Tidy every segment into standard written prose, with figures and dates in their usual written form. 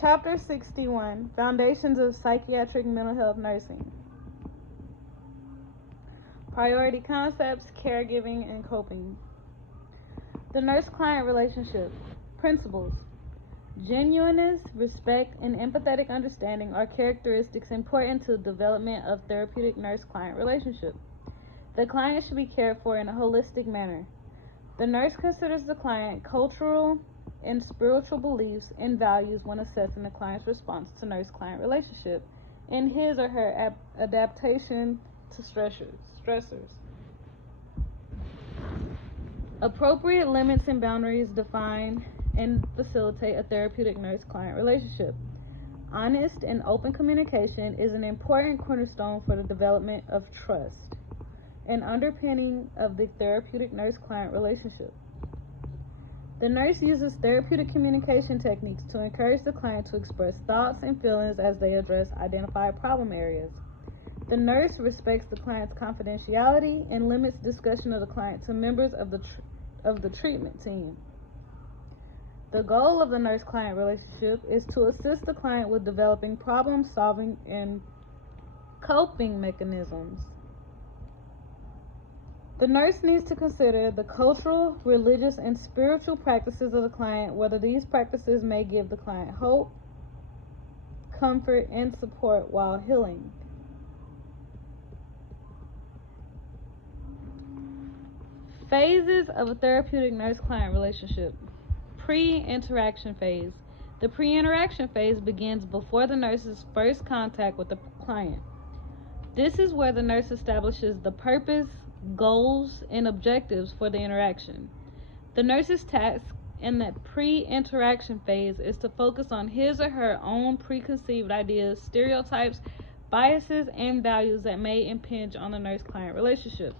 Chapter 61, Foundations of Psychiatric Mental Health Nursing. Priority concepts, caregiving, and coping. The nurse-client relationship. Principles. Genuineness, respect, and empathetic understanding are characteristics important to the development of therapeutic nurse-client relationship. The client should be cared for in a holistic manner. The nurse considers the client's cultural and spiritual beliefs and values when assessing the client's response to nurse-client relationship and his or her adaptation to stressors. Appropriate limits and boundaries define and facilitate a therapeutic nurse-client relationship. Honest and open communication is an important cornerstone for the development of trust, an underpinning of the therapeutic nurse-client relationship. The nurse uses therapeutic communication techniques to encourage the client to express thoughts and feelings as they address identified problem areas. The nurse respects the client's confidentiality and limits discussion of the client to members of the treatment team. The goal of the nurse-client relationship is to assist the client with developing problem-solving and coping mechanisms. The nurse needs to consider the cultural, religious, and spiritual practices of the client, whether these practices may give the client hope, comfort, and support while healing. Phases of a therapeutic nurse-client relationship. Pre-interaction phase. The pre-interaction phase begins before the nurse's first contact with the client. This is where the nurse establishes the purpose, goals, and objectives for the interaction. The nurse's task in the pre-interaction phase is to focus on his or her own preconceived ideas, stereotypes, biases, and values that may impinge on the nurse-client relationship.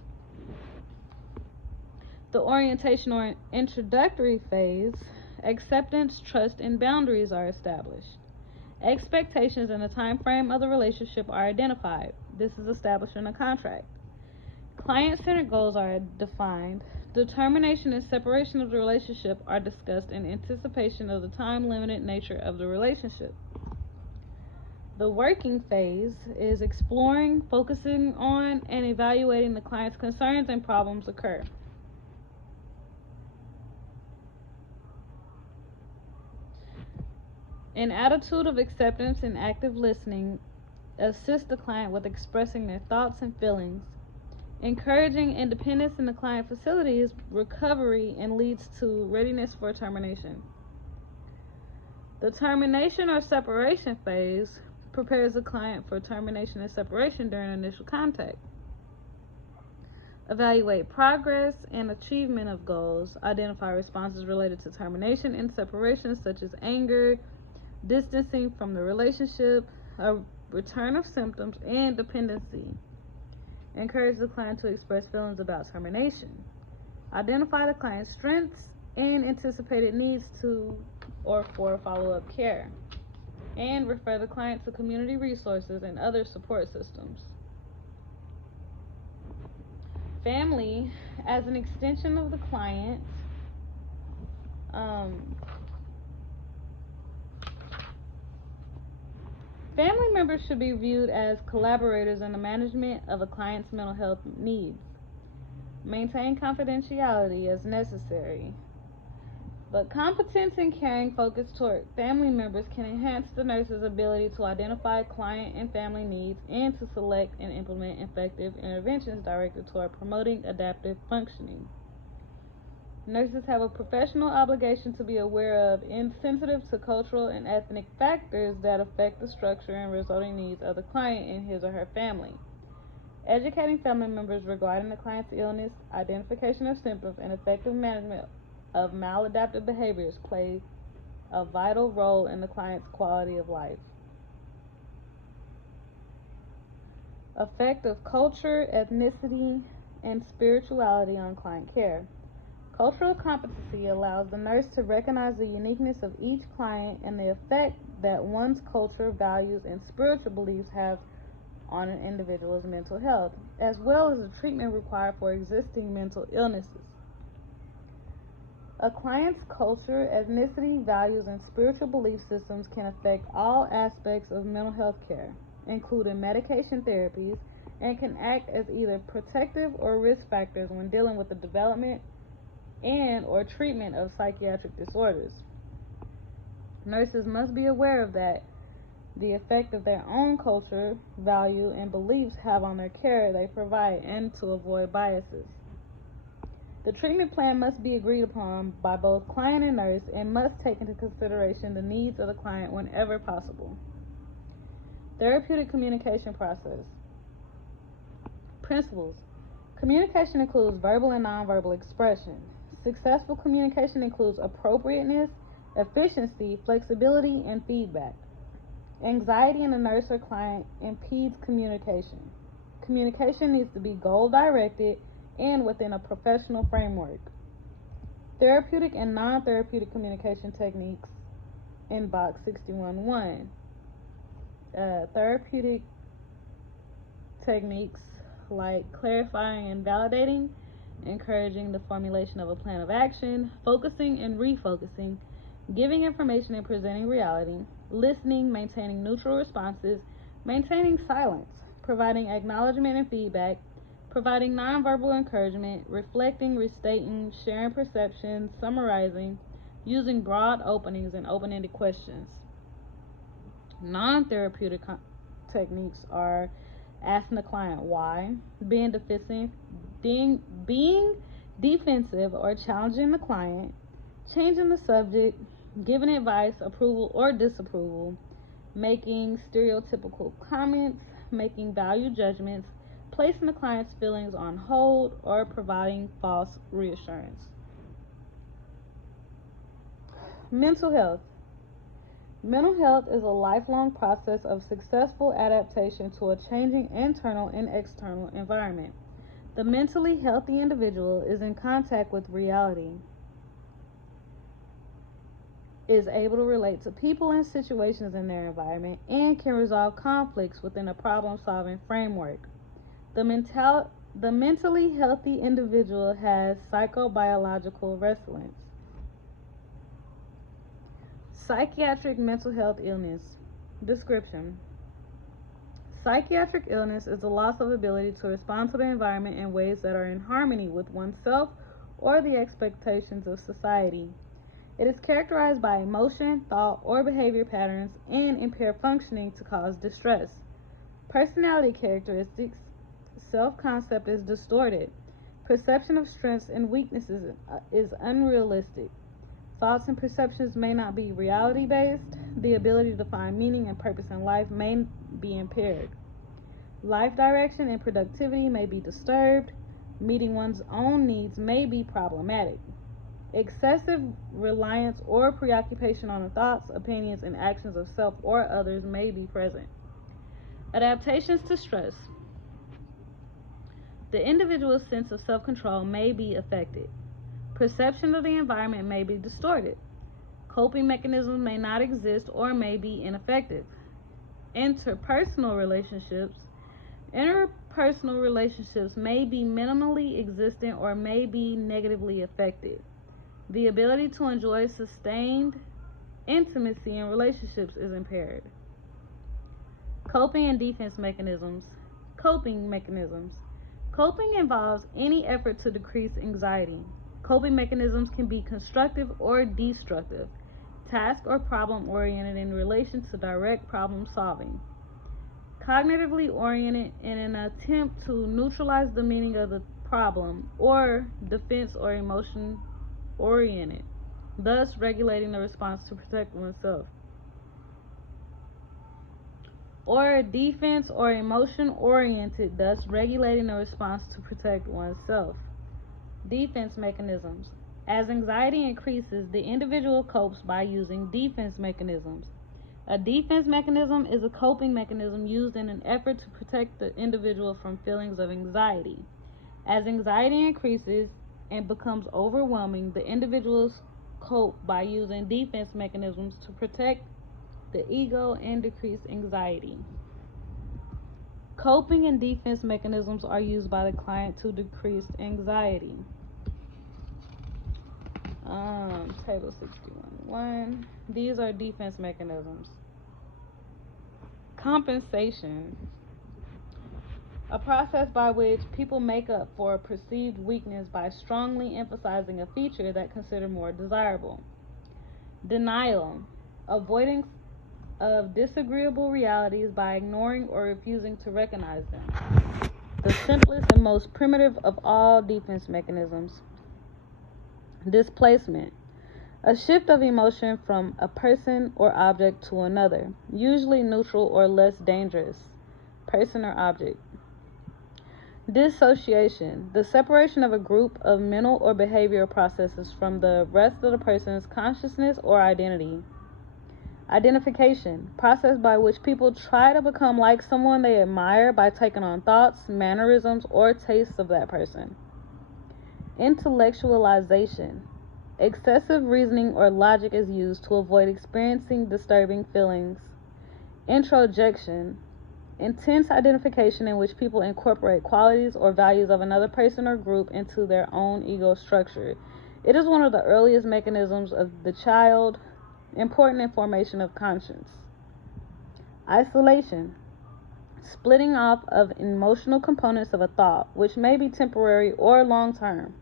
The orientation or introductory phase, acceptance, trust, and boundaries are established. Expectations and the time frame of the relationship are identified. This is established in a contract. Client-centered goals are defined. Determination and separation of the relationship are discussed in anticipation of the time-limited nature of the relationship. The working phase is exploring, focusing on, and evaluating the client's concerns and problems occur. An attitude of acceptance and active listening assists the client with expressing their thoughts and feelings. Encouraging independence in the client facilities recovery and leads to readiness for termination. The termination or separation phase prepares the client for termination and separation during initial contact. Evaluate progress and achievement of goals. Identify responses related to termination and separation, such as anger, distancing from the relationship, a return of symptoms, and dependency. Encourage the client to express feelings about termination. Identify the client's strengths and anticipated needs to or for follow-up care. And refer the client to community resources and other support systems. Family, as an extension of the client, family members should be viewed as collaborators in the management of a client's mental health needs. Maintain confidentiality as necessary. But competence and caring focused toward family members can enhance the nurse's ability to identify client and family needs and to select and implement effective interventions directed toward promoting adaptive functioning. Nurses have a professional obligation to be aware of and sensitive to cultural and ethnic factors that affect the structure and resulting needs of the client and his or her family. Educating family members regarding the client's illness, identification of symptoms, and effective management of maladaptive behaviors plays a vital role in the client's quality of life. Effect of culture, ethnicity, and spirituality on client care. Cultural competency allows the nurse to recognize the uniqueness of each client and the effect that one's culture, values, and spiritual beliefs have on an individual's mental health, as well as the treatment required for existing mental illnesses. A client's culture, ethnicity, values, and spiritual belief systems can affect all aspects of mental health care, including medication therapies, and can act as either protective or risk factors when dealing with the development and or treatment of psychiatric disorders. Nurses must be aware of that the effect of their own culture, value, and beliefs have on their care they provide, and to avoid biases. The treatment plan must be agreed upon by both client and nurse and must take into consideration the needs of the client whenever possible. Therapeutic communication process. Principles. Communication includes verbal and nonverbal expression. Successful communication includes appropriateness, efficiency, flexibility, and feedback. Anxiety in a nurse or client impedes communication. Communication needs to be goal-directed and within a professional framework. Therapeutic and non-therapeutic communication techniques in box 61.1. Therapeutic techniques like clarifying and validating, encouraging the formulation of a plan of action, focusing and refocusing, giving information and presenting reality, listening, maintaining neutral responses, maintaining silence, providing acknowledgement and feedback, providing nonverbal encouragement, reflecting, restating, sharing perceptions, summarizing, using broad openings and open-ended questions. Non-therapeutic techniques are asking the client why, being defensive or challenging the client, changing the subject, giving advice, approval or disapproval, making stereotypical comments, making value judgments, placing the client's feelings on hold, or providing false reassurance. Mental health. Mental health is a lifelong process of successful adaptation to a changing internal and external environment. The mentally healthy individual is in contact with reality, is able to relate to people and situations in their environment, and can resolve conflicts within a problem-solving framework. The mentally healthy individual has psychobiological resilience. Psychiatric mental health illness. Description. Psychiatric illness is the loss of ability to respond to the environment in ways that are in harmony with oneself or the expectations of society. It is characterized by emotion, thought, or behavior patterns and impaired functioning to cause distress. Personality characteristics. Self-concept is distorted. Perception of strengths and weaknesses is unrealistic. Thoughts and perceptions may not be reality-based. The ability to find meaning and purpose in life may be impaired. Life direction and productivity may be disturbed. Meeting one's own needs may be problematic. Excessive reliance or preoccupation on the thoughts, opinions, and actions of self or others may be present. Adaptations to stress. The individual's sense of self-control may be affected. Perception of the environment may be distorted. Coping mechanisms may not exist or may be ineffective. Interpersonal relationships. Interpersonal relationships may be minimally existent or may be negatively affected. The ability to enjoy sustained intimacy in relationships is impaired. Coping and defense mechanisms. Coping mechanisms. Coping involves any effort to decrease anxiety. Coping mechanisms can be constructive or destructive, task or problem oriented in relation to direct problem solving. Cognitively oriented in an attempt to neutralize the meaning of the problem, or defense or emotion oriented, thus regulating the response to protect oneself. Or defense or emotion oriented, thus regulating the response to protect oneself. Defense mechanisms. As anxiety increases, the individual copes by using defense mechanisms. A defense mechanism is a coping mechanism used in an effort to protect the individual from feelings of anxiety. As anxiety increases and becomes overwhelming, the individuals cope by using defense mechanisms to protect the ego and decrease anxiety. Coping and defense mechanisms are used by the client to decrease anxiety. Table 61.1. These are defense mechanisms. Compensation. A process by which people make up for a perceived weakness by strongly emphasizing a feature that considered more desirable. Denial. Avoidance of disagreeable realities by ignoring or refusing to recognize them. The simplest and most primitive of all defense mechanisms. Displacement. A shift of emotion from a person or object to another, usually neutral or less dangerous, person or object. Dissociation. The separation of a group of mental or behavioral processes from the rest of the person's consciousness or identity. Identification. Process by which people try to become like someone they admire by taking on thoughts, mannerisms, or tastes of that person. Intellectualization. Excessive reasoning or logic is used to avoid experiencing disturbing feelings. Introjection. Intense identification in which people incorporate qualities or values of another person or group into their own ego structure. It is one of the earliest mechanisms of the child, important in formation of conscience. Isolation. Splitting off of emotional components of a thought, which may be temporary or long-term.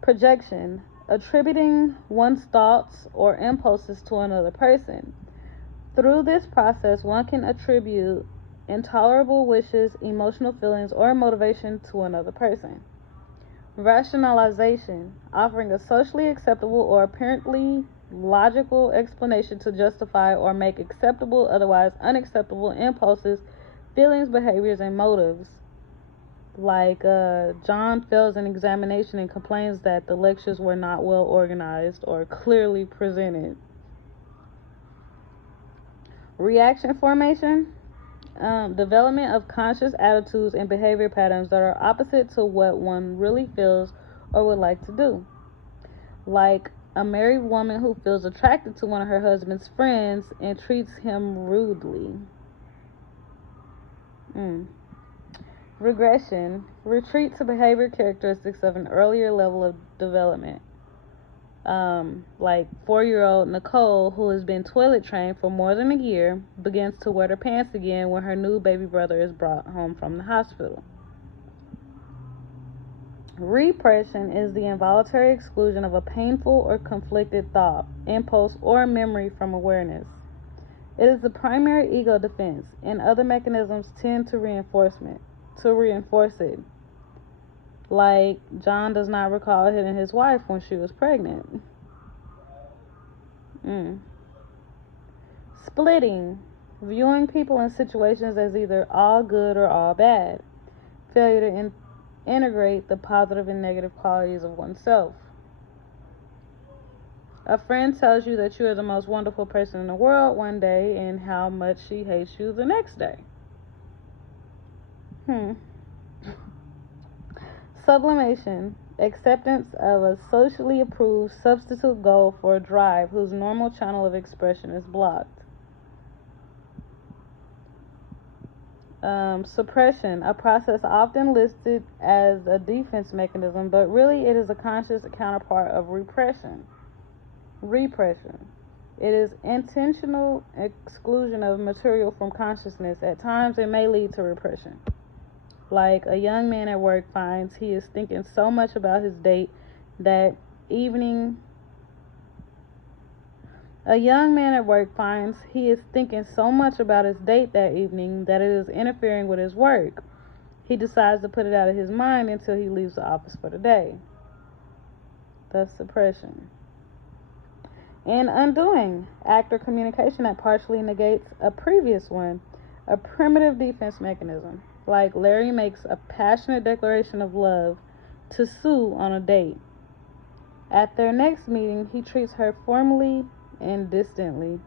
Projection. Attributing one's thoughts or impulses to another person. Through this process, one can attribute intolerable wishes, emotional feelings, or motivation to another person. Rationalization. Offering a socially acceptable or apparently logical explanation to justify or make acceptable, otherwise unacceptable impulses, feelings, behaviors, and motives. Like John fails an examination and complains that the lectures were not well organized or clearly presented. Reaction formation. Development of conscious attitudes and behavior patterns that are opposite to what one really feels or would like to do. Like a married woman who feels attracted to one of her husband's friends and treats him rudely. Regression. Retreat to behavior characteristics of an earlier level of development. Like 4-year-old Nicole, who has been toilet trained for more than a year, begins to wet her pants again when her new baby brother is brought home from the hospital. Repression is the involuntary exclusion of a painful or conflicted thought, impulse, or memory from awareness. It is the primary ego defense, and other mechanisms tend to reinforce it. Like John does not recall hitting his wife when she was pregnant. Splitting. Viewing people and situations as either all good or all bad. Failure to integrate the positive and negative qualities of oneself. A friend tells you that you are the most wonderful person in the world one day and how much she hates you the next day. Sublimation. Acceptance of a socially approved substitute goal for a drive whose normal channel of expression is blocked. Suppression. A process often listed as a defense mechanism, but really it is a conscious counterpart of repression. Repression. It is intentional exclusion of material from consciousness. At times it may lead to repression. Like a young man at work finds he is thinking so much about his date that evening. A young man at work finds he is thinking so much about his date that evening that it is interfering with his work. He decides to put it out of his mind until he leaves the office for the day. That's suppression. And undoing. Act or communication that partially negates a previous one. A primitive defense mechanism. Like Larry makes a passionate declaration of love to Sue on a date. At their next meeting, he treats her formally and distantly.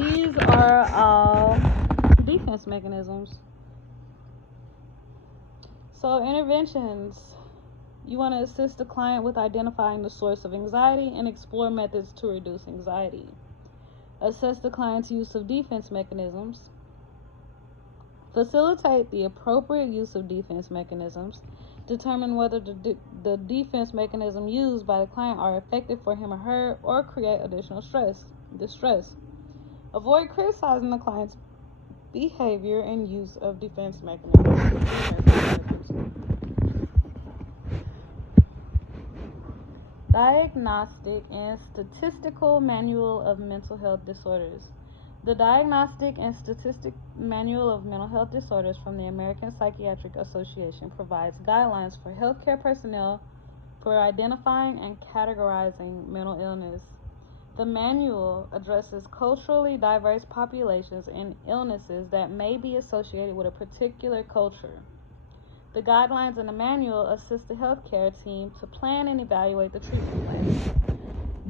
These are all defense mechanisms. So interventions. You want to assist the client with identifying the source of anxiety and explore methods to reduce anxiety. Assess the client's use of defense mechanisms. facilitate the appropriate use of defense mechanisms, determine whether the defense mechanism used by the client are effective for him or her, or create additional distress. Avoid criticizing the client's behavior and use of defense mechanisms. Diagnostic and Statistical Manual of Mental Health Disorders. The Diagnostic and Statistical Manual of Mental Health Disorders from the American Psychiatric Association provides guidelines for healthcare personnel for identifying and categorizing mental illness. The manual addresses culturally diverse populations and illnesses that may be associated with a particular culture. The guidelines in the manual assist the healthcare team to plan and evaluate the treatment plan.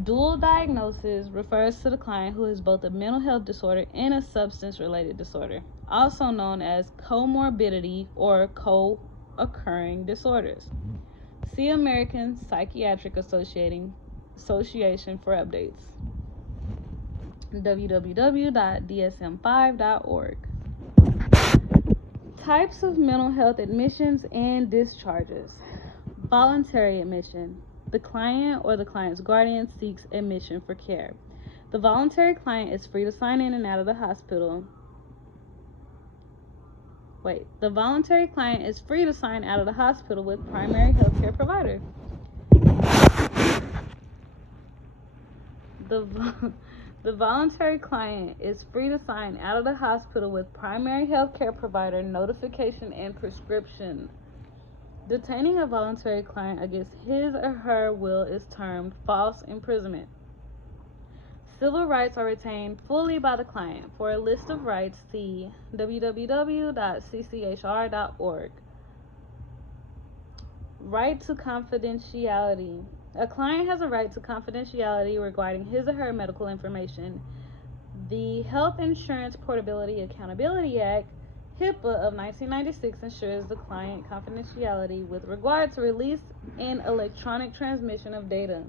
Dual diagnosis refers to the client who has both a mental health disorder and a substance-related disorder, also known as comorbidity or co-occurring disorders. See American Psychiatric Association for updates. www.dsm5.org. Types of mental health admissions and discharges. Voluntary admission. The client or the client's guardian seeks admission for care. The voluntary client is free to sign in and out of the hospital. The voluntary client is free to sign out of the hospital with primary healthcare provider. The voluntary client is free to sign out of the hospital with primary healthcare provider notification and prescription. Detaining a voluntary client against his or her will is termed false imprisonment. Civil rights are retained fully by the client. For a list of rights, see www.cchr.org. Right to confidentiality. A client has a right to confidentiality regarding his or her medical information. The Health Insurance Portability Accountability Act, HIPAA of 1996, ensures the client confidentiality with regard to release and electronic transmission of data.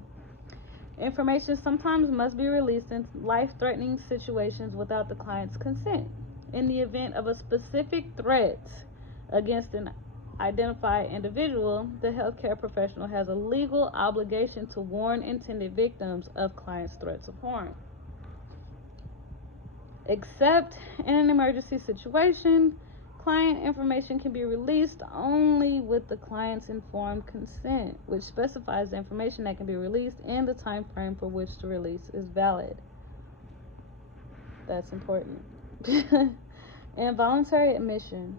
Information sometimes must be released in life-threatening situations without the client's consent. In the event of a specific threat against an identified individual, the healthcare professional has a legal obligation to warn intended victims of client's threats of harm. Except in an emergency situation, client information can be released only with the client's informed consent, which specifies the information that can be released and the time frame for which the release is valid. That's important. Involuntary admission.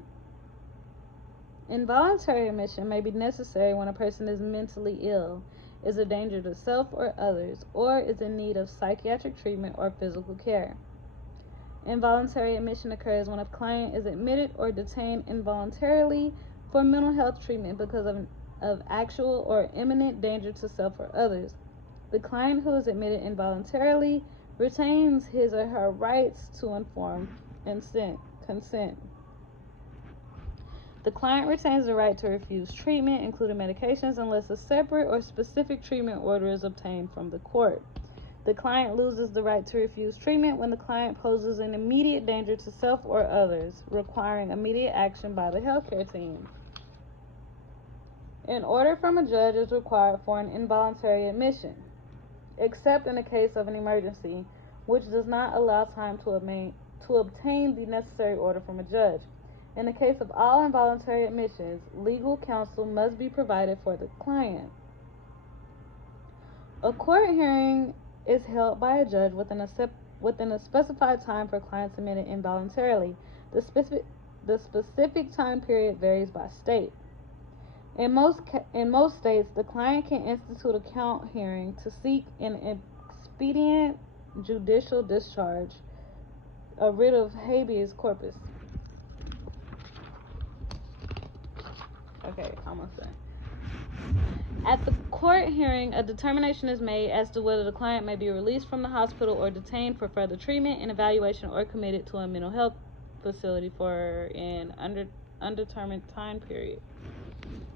Involuntary admission may be necessary when a person is mentally ill, is a danger to self or others, or is in need of psychiatric treatment or physical care. Involuntary admission occurs when a client is admitted or detained involuntarily for mental health treatment because of actual or imminent danger to self or others. The client who is admitted involuntarily retains his or her rights to informed consent. The client retains the right to refuse treatment, including medications, unless a separate or specific treatment order is obtained from the court. The client loses the right to refuse treatment when the client poses an immediate danger to self or others, requiring immediate action by the healthcare team. An order from a judge is required for an involuntary admission, except in the case of an emergency, which does not allow time to obtain the necessary order from a judge. In the case of all involuntary admissions, legal counsel must be provided for the client. A court hearing is held by a judge within a specified time for clients admitted involuntarily. The specific time period varies by state. In most states, the client can institute a count hearing to seek an expedient judicial discharge, a writ of habeas corpus. Okay, almost done. At the court hearing, a determination is made as to whether the client may be released from the hospital or detained for further treatment and evaluation or committed to a mental health facility for an undetermined time period.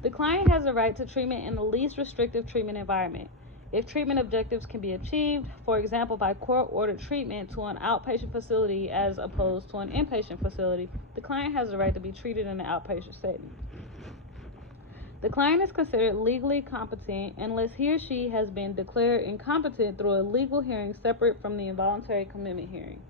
The client has a right to treatment in the least restrictive treatment environment. If treatment objectives can be achieved, for example, by court-ordered treatment to an outpatient facility as opposed to an inpatient facility, the client has the right to be treated in an outpatient setting. The client is considered legally competent unless he or she has been declared incompetent through a legal hearing separate from the involuntary commitment hearing.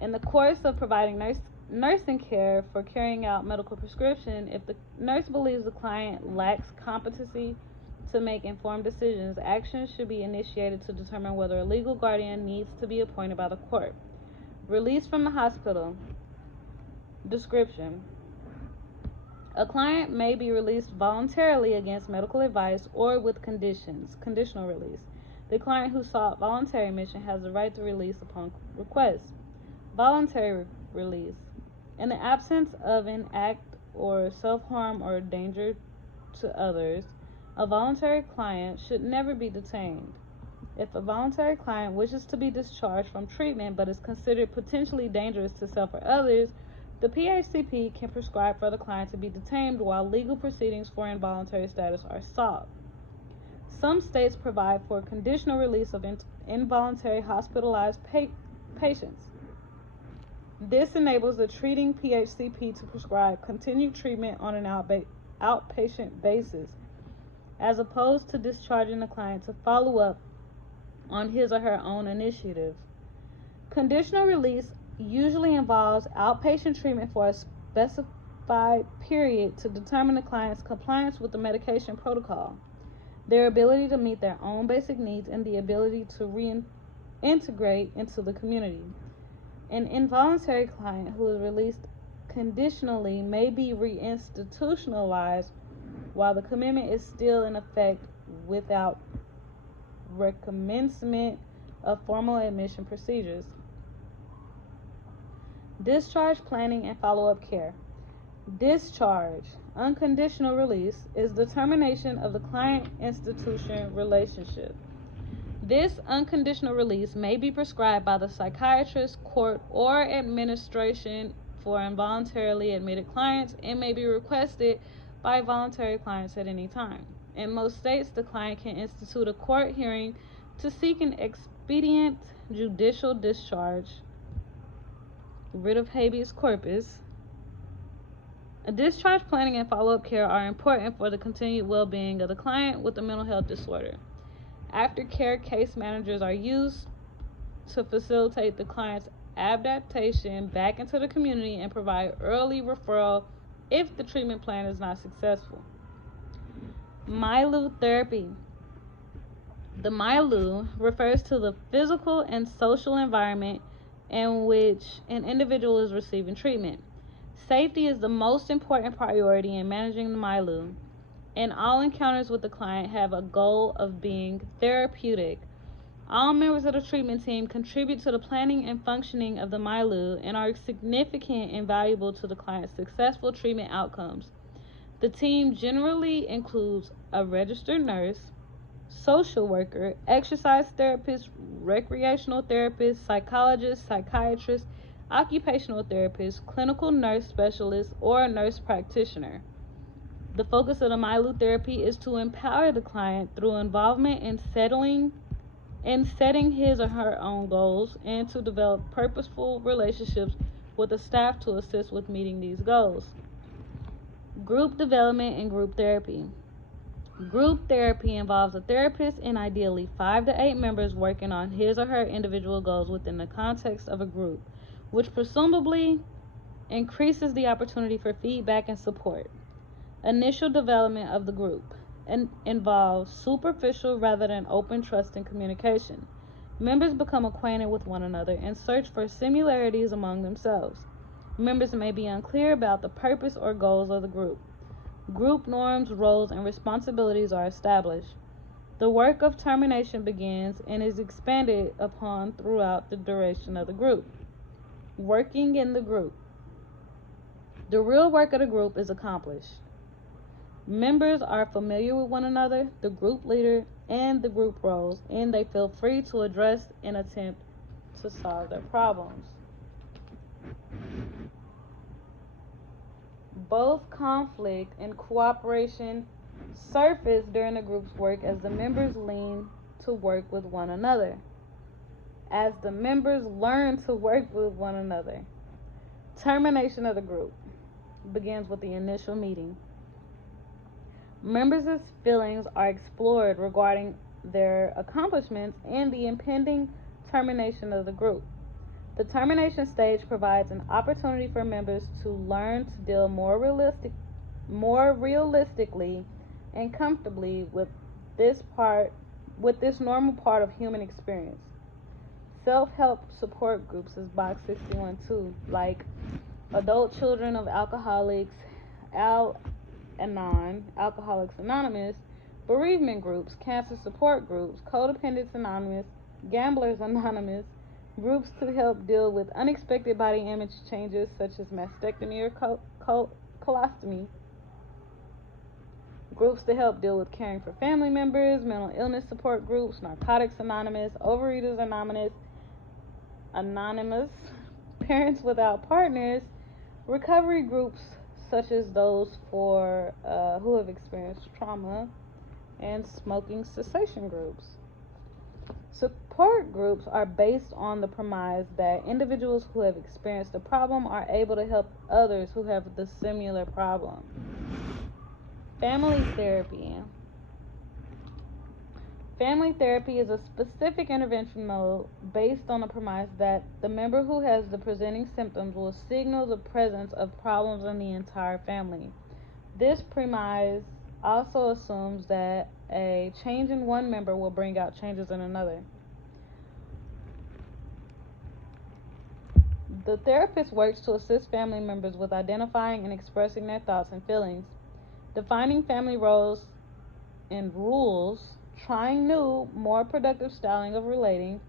In the course of providing nursing care for carrying out medical prescription, if the nurse believes the client lacks competency to make informed decisions, action should be initiated to determine whether a legal guardian needs to be appointed by the court. Release from the hospital. Description. A client may be released voluntarily against medical advice or with conditions. Conditional release. The client who sought voluntary admission has the right to release upon request. Voluntary release. In the absence of an act or self-harm or danger to others, a voluntary client should never be detained. If a voluntary client wishes to be discharged from treatment but is considered potentially dangerous to self or others, the PHCP can prescribe for the client to be detained while legal proceedings for involuntary status are sought. Some states provide for conditional release of involuntary hospitalized patients. This enables the treating PHCP to prescribe continued treatment on an outpatient basis, as opposed to discharging the client to follow up on his or her own initiative. Conditional release usually involves outpatient treatment for a specified period to determine the client's compliance with the medication protocol, their ability to meet their own basic needs, and the ability to reintegrate into the community. An involuntary client who is released conditionally may be reinstitutionalized while the commitment is still in effect without recommencement of formal admission procedures. Discharge planning and follow-up care. Discharge, unconditional release, is the termination of the client-institution relationship. This unconditional release may be prescribed by the psychiatrist, court, or administration for involuntarily admitted clients and may be requested by voluntary clients at any time. In most states, the client can institute a court hearing to seek an expedient judicial discharge, writ of habeas corpus. Discharge planning and follow-up care are important for the continued well-being of the client with a mental health disorder. Aftercare case managers are used to facilitate the client's adaptation back into the community and provide early referral if the treatment plan is not successful. Milo therapy. The Milo refers to the physical and social environment in which an individual is receiving treatment. Safety is the most important priority in managing the Milo, and all encounters with the client have a goal of being therapeutic. All members of the treatment team contribute to the planning and functioning of the Milo and are significant and valuable to the client's successful treatment outcomes. The team generally includes a registered nurse, social worker, exercise therapist, recreational therapist, psychologist, psychiatrist, occupational therapist, clinical nurse specialist, or a nurse practitioner. The focus of the Milo therapy is to empower the client through involvement in setting his or her own goals and to develop purposeful relationships with the staff to assist with meeting these goals. Group development and group therapy. Group therapy involves a therapist and ideally 5 to 8 members working on his or her individual goals within the context of a group, which presumably increases the opportunity for feedback and support. Initial development of the group involves superficial rather than open trust and communication. Members become acquainted with one another and search for similarities among themselves. Members may be unclear about the purpose or goals of the group. Group norms, roles, and responsibilities are established. The work of termination begins and is expanded upon throughout the duration of the group. Working in the group. The real work of the group is accomplished. Members are familiar with one another, the group leader, and the group roles, and they feel free to address and attempt to solve their problems. Both conflict and cooperation surface during the group's work as the members lean to work with one another. As the members learn to work with one another. Termination of the group begins with the initial meeting. Members' feelings are explored regarding their accomplishments and the impending termination of the group. The termination stage provides an opportunity for members to learn to deal more realistically and comfortably with this normal part of human experience. Self-help support groups is box 61 too, like adult children of alcoholics, Al-Anon, Alcoholics Anonymous, bereavement groups, cancer support groups, codependents anonymous, gamblers anonymous, groups to help deal with unexpected body image changes such as mastectomy or colostomy, groups to help deal with caring for family members, mental illness support groups, narcotics anonymous, overeaters anonymous, parents without partners, recovery groups such as those for who have experienced trauma, and smoking cessation groups. Support groups are based on the premise that individuals who have experienced a problem are able to help others who have the similar problem. Family therapy. Family therapy is a specific intervention mode based on the premise that the member who has the presenting symptoms will signal the presence of problems in the entire family. This premise also assumes that a change in one member will bring out changes in another. The therapist works to assist family members with identifying and expressing their thoughts and feelings, defining family roles and rules, trying new, more productive styling of relating,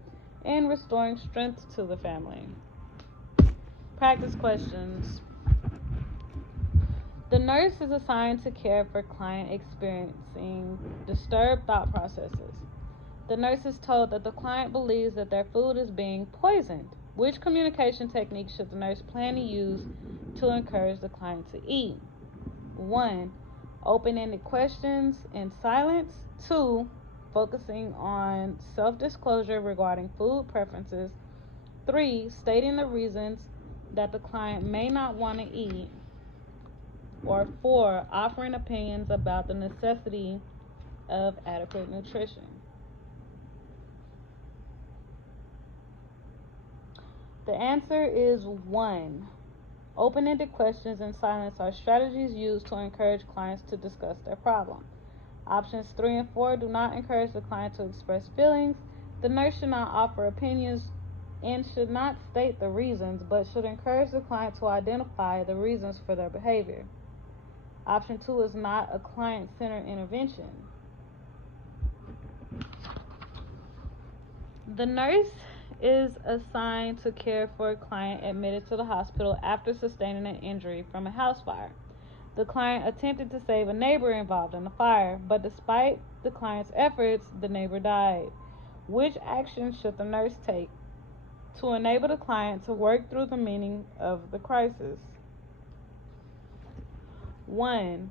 and restoring strength to the family. Practice questions. The nurse is assigned to care for client experiencing disturbed thought processes. The nurse is told that the client believes that their food is being poisoned. Which communication technique should the nurse plan to use to encourage the client to eat? 1. Open-ended questions in silence. 2. Focusing on self-disclosure regarding food preferences. 3. Stating the reasons that the client may not want to eat. Or 4. Offering opinions about the necessity of adequate nutrition. The answer is 1. Open-ended questions in silence are strategies used to encourage clients to discuss their problem. Options 3 and 4 do not encourage the client to express feelings. The nurse should not offer opinions and should not state the reasons, but should encourage the client to identify the reasons for their behavior. Option 2 is not a client-centered intervention. The nurse is assigned to care for a client admitted to the hospital after sustaining an injury from a house fire. The client attempted to save a neighbor involved in the fire, but despite the client's efforts, the neighbor died. Which action should the nurse take to enable the client to work through the meaning of the crisis? 1.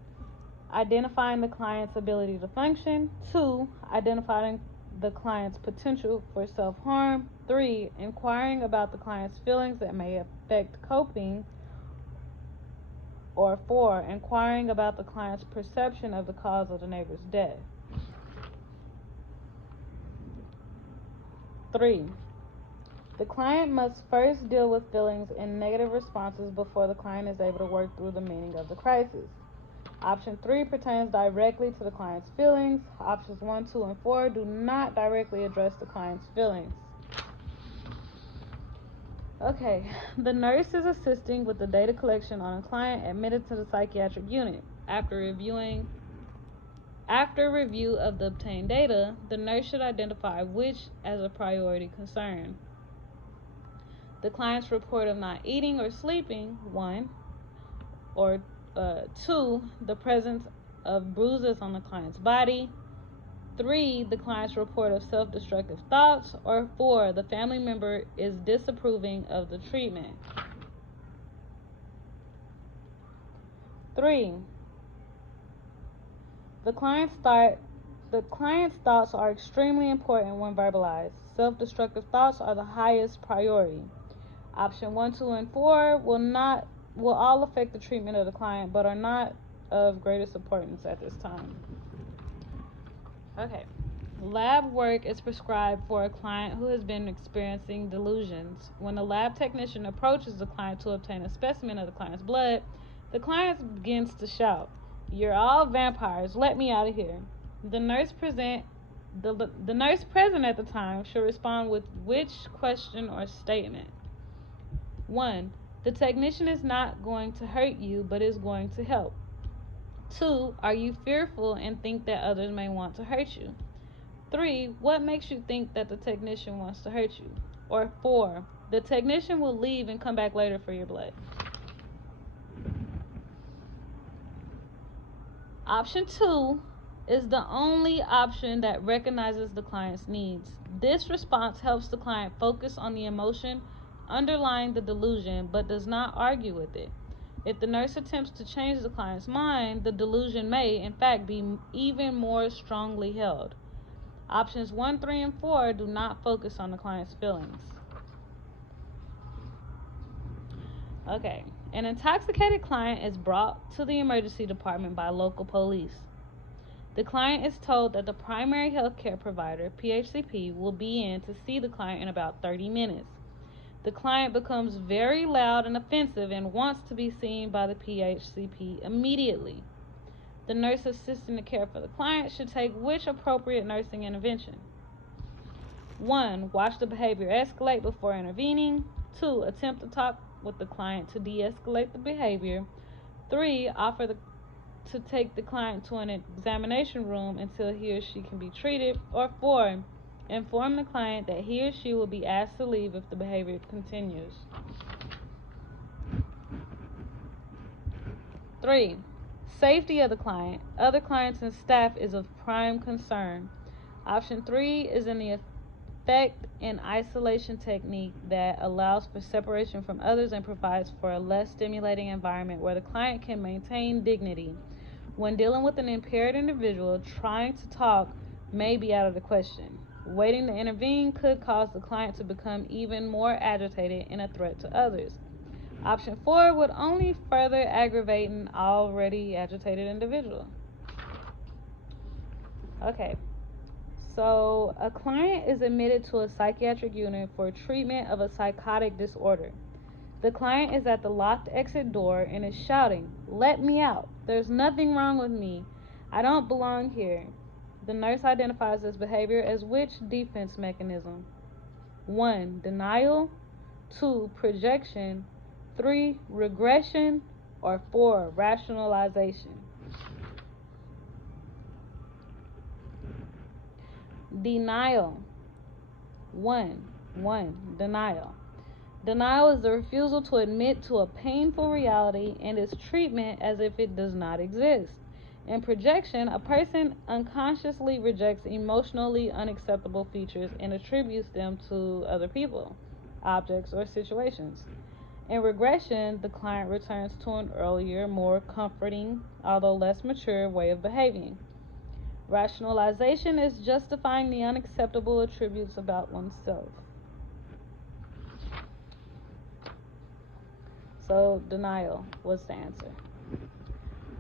Identifying the client's ability to function. 2. Identifying the client's potential for self-harm. 3. Inquiring about the client's feelings that may affect coping. Or 4. Inquiring about the client's perception of the cause of the neighbor's death. 3. The client must first deal with feelings and negative responses before the client is able to work through the meaning of the crisis. Option 3 pertains directly to the client's feelings. Options 1, 2, and 4 do not directly address the client's feelings. Okay, the nurse is assisting with the data collection on a client admitted to the psychiatric unit. After review of the obtained data, the nurse should identify which as a priority concern. The client's report of not eating or sleeping, 1, or 2, the presence of bruises on the client's body. 3, the client's report of self-destructive thoughts. Or 4, the family member is disapproving of the treatment. 3, The client's thoughts are extremely important when verbalized. Self-destructive thoughts are the highest priority. Option 1, 2, and 4 will all affect the treatment of the client, but are not of greatest importance at this time. Okay. Lab work is prescribed for a client who has been experiencing delusions. When the lab technician approaches the client to obtain a specimen of the client's blood, the client begins to shout, "You're all vampires, let me out of here." The nurse present at the time should respond with which question or statement? 1. The technician is not going to hurt you, but is going to help. 2. Are you fearful and think that others may want to hurt you? 3. What makes you think that the technician wants to hurt you? Or 4. The technician will leave and come back later for your blood. Option 2 is the only option that recognizes the client's needs. This response helps the client focus on the emotion underlying the delusion, but does not argue with it. If the nurse attempts to change the client's mind, the delusion may, in fact, be even more strongly held. Options 1, 3, and 4 do not focus on the client's feelings. Okay. An intoxicated client is brought to the emergency department by local police. The client is told that the primary health care provider, PHCP, will be in to see the client in about 30 minutes. The client becomes very loud and offensive and wants to be seen by the PHCP immediately. The nurse assisting the care for the client should take which appropriate nursing intervention? 1. Watch the behavior escalate before intervening. 2. Attempt to talk with the client to de-escalate the behavior. 3. Offer to take the client to an examination room until he or she can be treated. Or 4. Inform the client that he or she will be asked to leave if the behavior continues. 3. Safety of the client, other clients, and staff is of prime concern. Option 3 is in the effect and isolation technique that allows for separation from others and provides for a less stimulating environment where the client can maintain dignity. When dealing with an impaired individual, trying to talk may be out of the question. Waiting to intervene could cause the client to become even more agitated and a threat to others. Option 4 would only further aggravate an already agitated individual. Okay, so a client is admitted to a psychiatric unit for treatment of a psychotic disorder. The client is at the locked exit door and is shouting, "Let me out. There's nothing wrong with me. I don't belong here." The nurse identifies this behavior as which defense mechanism? 1. Denial. 2. Projection. 3. Regression. Or 4. Rationalization. Denial. 1. Denial. Denial is the refusal to admit to a painful reality and its treatment as if it does not exist. In projection, a person unconsciously rejects emotionally unacceptable features and attributes them to other people, objects, or situations. In regression, the client returns to an earlier, more comforting, although less mature way of behaving. Rationalization is justifying the unacceptable attributes about oneself. So, denial was the answer.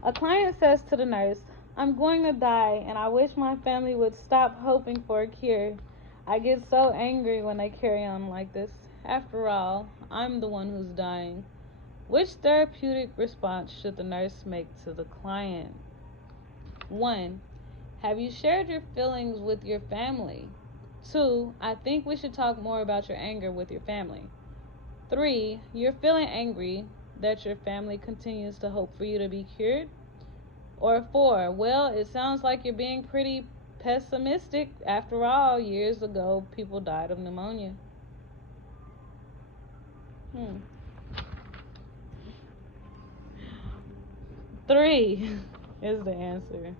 A client says to the nurse, "I'm going to die and I wish my family would stop hoping for a cure. I get so angry when they carry on like this. After all, I'm the one who's dying." Which therapeutic response should the nurse make to the client? 1. Have you shared your feelings with your family? 2. I think we should talk more about your anger with your family. 3. You're feeling angry that your family continues to hope for you to be cured. Or 4. Well, it sounds like you're being pretty pessimistic. After all, years ago, people died of pneumonia. 3 is the answer.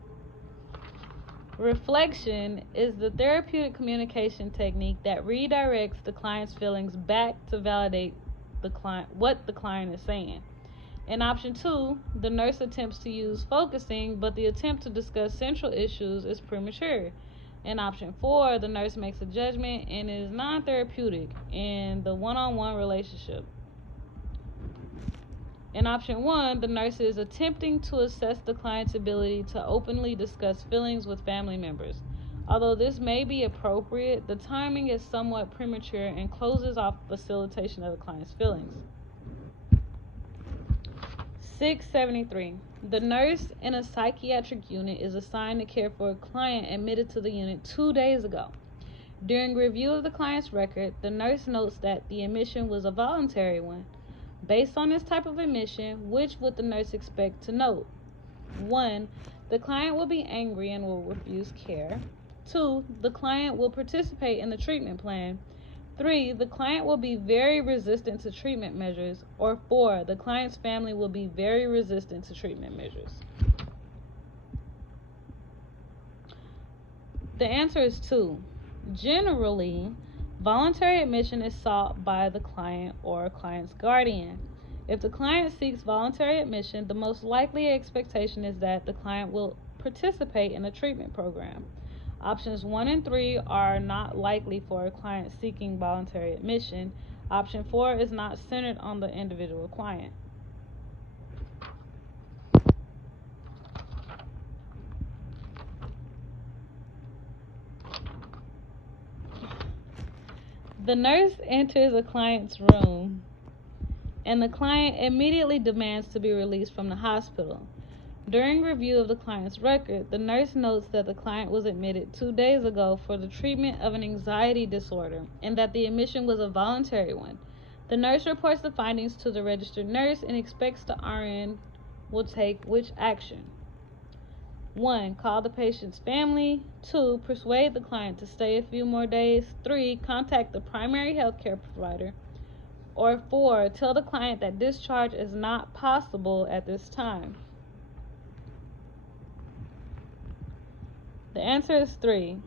Reflection is the therapeutic communication technique that redirects the client's feelings back to validate what the client is saying. In option 2, the nurse attempts to use focusing, but the attempt to discuss central issues is premature. In option 4, the nurse makes a judgment and is non-therapeutic in the one-on-one relationship. In option 1, the nurse is attempting to assess the client's ability to openly discuss feelings with family members. Although this may be appropriate, the timing is somewhat premature and closes off facilitation of the client's feelings. 673. The nurse in a psychiatric unit is assigned to care for a client admitted to the unit 2 days ago. During review of the client's record, the nurse notes that the admission was a voluntary one. Based on this type of admission, which would the nurse expect to note? 1. The client will be angry and will refuse care. 2. The client will participate in the treatment plan. 3. The client will be very resistant to treatment measures. Or 4. The client's family will be very resistant to treatment measures. The answer is 2. Generally, voluntary admission is sought by the client or a client's guardian. If the client seeks voluntary admission, the most likely expectation is that the client will participate in a treatment program. Options 1 and 3 are not likely for a client seeking voluntary admission. Option 4 is not centered on the individual client. The nurse enters a client's room, and the client immediately demands to be released from the hospital. During review of the client's record, the nurse notes that the client was admitted 2 days ago for the treatment of an anxiety disorder and that the admission was a voluntary one. The nurse reports the findings to the registered nurse and expects the RN will take which action? 1. Call the patient's family. 2. Persuade the client to stay a few more days. 3. Contact the primary healthcare provider. Or 4. Tell the client that discharge is not possible at this time. The answer is 3.